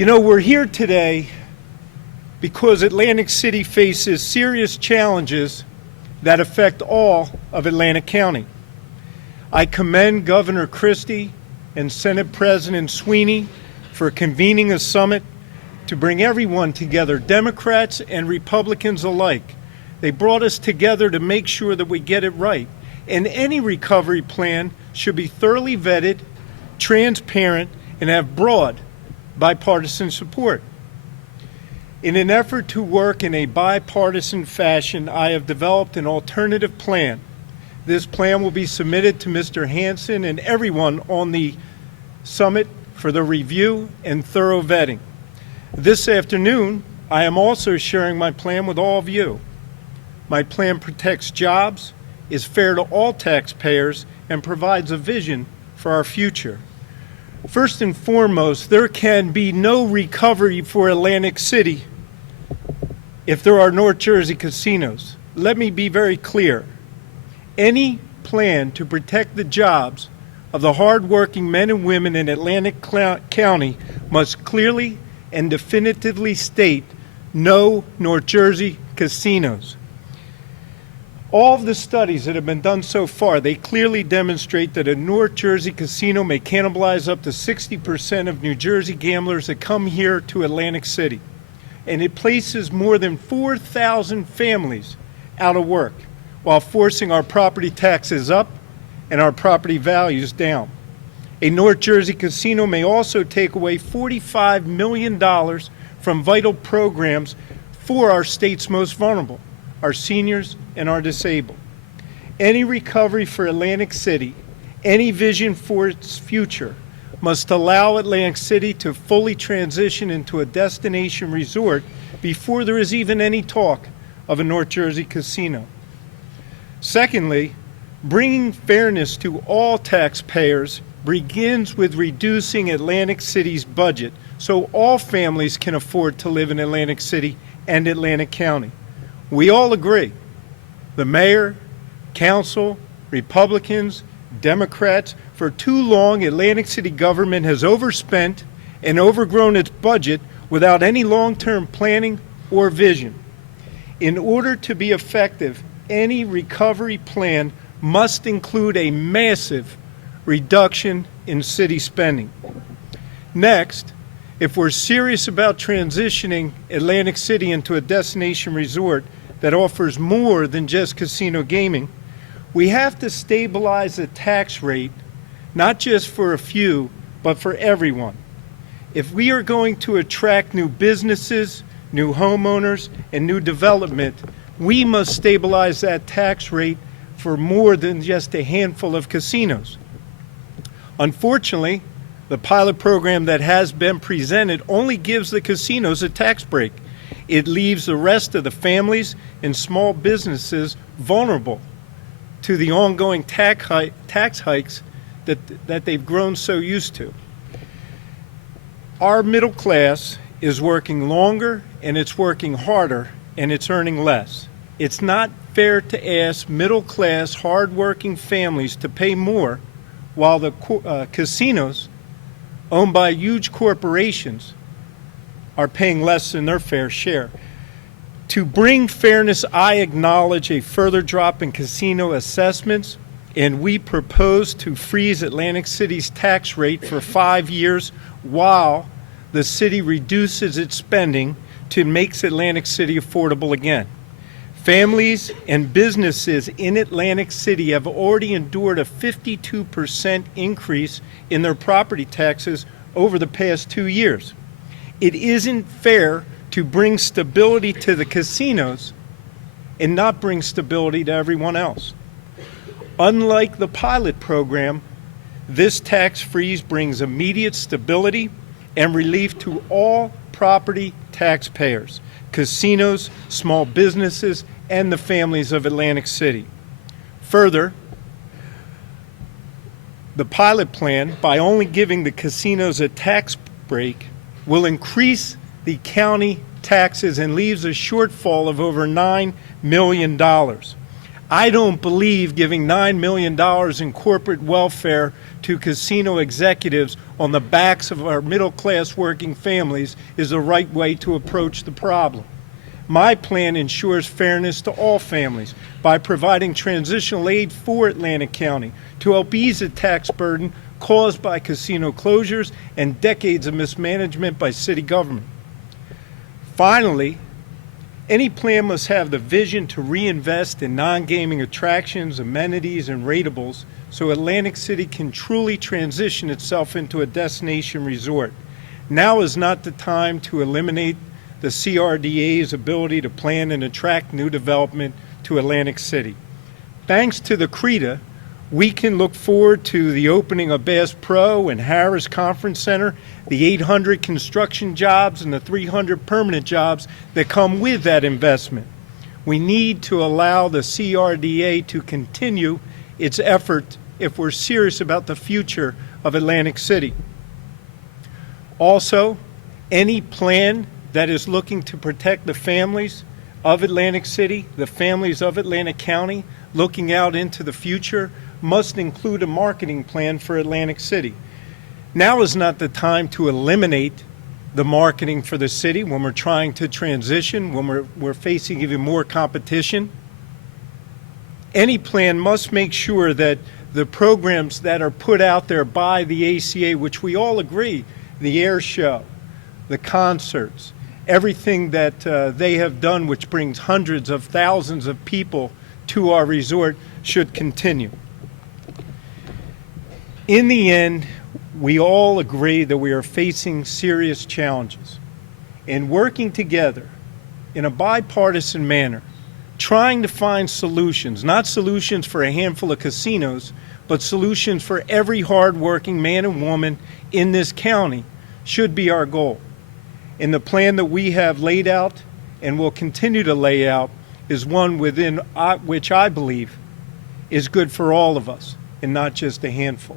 You know, we're here today because Atlantic City faces serious challenges that affect all of Atlantic County. I commend Governor Christie and Senate President Sweeney for convening a summit to bring everyone together, Democrats and Republicans alike. They brought us together to make sure that we get it right. And any recovery plan should be thoroughly vetted, transparent, and have broad bipartisan support. In an effort to work in a bipartisan fashion, I have developed an alternative plan. This plan will be submitted to Mr. Hansen and everyone on the summit for the review and thorough vetting. This afternoon, I am also sharing my plan with all of you. My plan protects jobs, is fair to all taxpayers, and provides a vision for our future. First and foremost, there can be no recovery for Atlantic City if there are North Jersey casinos. Let me be very clear. Any plan to protect the jobs of the hardworking men and women in Atlantic County must clearly and definitively state no North Jersey casinos. All of the studies that have been done so far, they clearly demonstrate that a North Jersey casino may cannibalize up to 60% of New Jersey gamblers that come here to Atlantic City. And it places more than 4,000 families out of work while forcing our property taxes up and our property values down. A North Jersey casino may also take away $45 million from vital programs for our state's most vulnerable, our seniors and our disabled. Any recovery for Atlantic City, any vision for its future, must allow Atlantic City to fully transition into a destination resort before there is even any talk of a North Jersey casino. Secondly, bringing fairness to all taxpayers begins with reducing Atlantic City's budget so all families can afford to live in Atlantic City and Atlantic County. We all agree. The mayor, council, Republicans, Democrats, for too long Atlantic City government has overspent and overgrown its budget without any long-term planning or vision. In order to be effective, any recovery plan must include a massive reduction in city spending. Next, if we're serious about transitioning Atlantic City into a destination resort that offers more than just casino gaming, we have to stabilize the tax rate, not just for a few, but for everyone. If we are going to attract new businesses, new homeowners, and new development, we must stabilize that tax rate for more than just a handful of casinos. Unfortunately, the pilot program that has been presented only gives the casinos a tax break. It leaves the rest of the families and small businesses vulnerable to the ongoing tax hikes that they've grown so used to. Our middle class is working longer, and it's working harder, and it's earning less. It's not fair to ask middle-class, hard-working families to pay more while the casinos owned by huge corporations are paying less than their fair share. To bring fairness, I acknowledge a further drop in casino assessments, and we propose to freeze Atlantic City's tax rate for 5 years while the city reduces its spending to make Atlantic City affordable again. Families and businesses in Atlantic City have already endured a 52% increase in their property taxes over the past 2 years. It isn't fair to bring stability to the casinos and not bring stability to everyone else. Unlike the pilot program, this tax freeze brings immediate stability and relief to all property taxpayers, casinos, small businesses, and the families of Atlantic City. Further, the pilot plan, by only giving the casinos a tax break, will increase the county taxes and leaves a shortfall of over $9 million. I don't believe giving $9 million in corporate welfare to casino executives on the backs of our middle-class working families is the right way to approach the problem. My plan ensures fairness to all families by providing transitional aid for Atlantic County to help ease the tax burden caused by casino closures and decades of mismanagement by city government. Finally, any plan must have the vision to reinvest in non-gaming attractions, amenities, and ratables so Atlantic City can truly transition itself into a destination resort. Now is not the time to eliminate the CRDA's ability to plan and attract new development to Atlantic City. Thanks to the CRDA, we can look forward to the opening of Bass Pro and Harris Conference Center, the 800 construction jobs and the 300 permanent jobs that come with that investment. We need to allow the CRDA to continue its effort if we're serious about the future of Atlantic City. Also, any plan that is looking to protect the families of Atlantic City, the families of Atlantic County, looking out into the future, must include a marketing plan for Atlantic City. Now is not the time to eliminate the marketing for the city when we're trying to transition, when we're facing even more competition. Any plan must make sure that the programs that are put out there by the ACA, which we all agree, the air show, the concerts, everything that they have done, which brings hundreds of thousands of people to our resort, should continue. In the end, we all agree that we are facing serious challenges, and working together in a bipartisan manner, trying to find solutions, not solutions for a handful of casinos, but solutions for every hardworking man and woman in this county, should be our goal. And the plan that we have laid out and will continue to lay out is one within which I believe is good for all of us and not just a handful.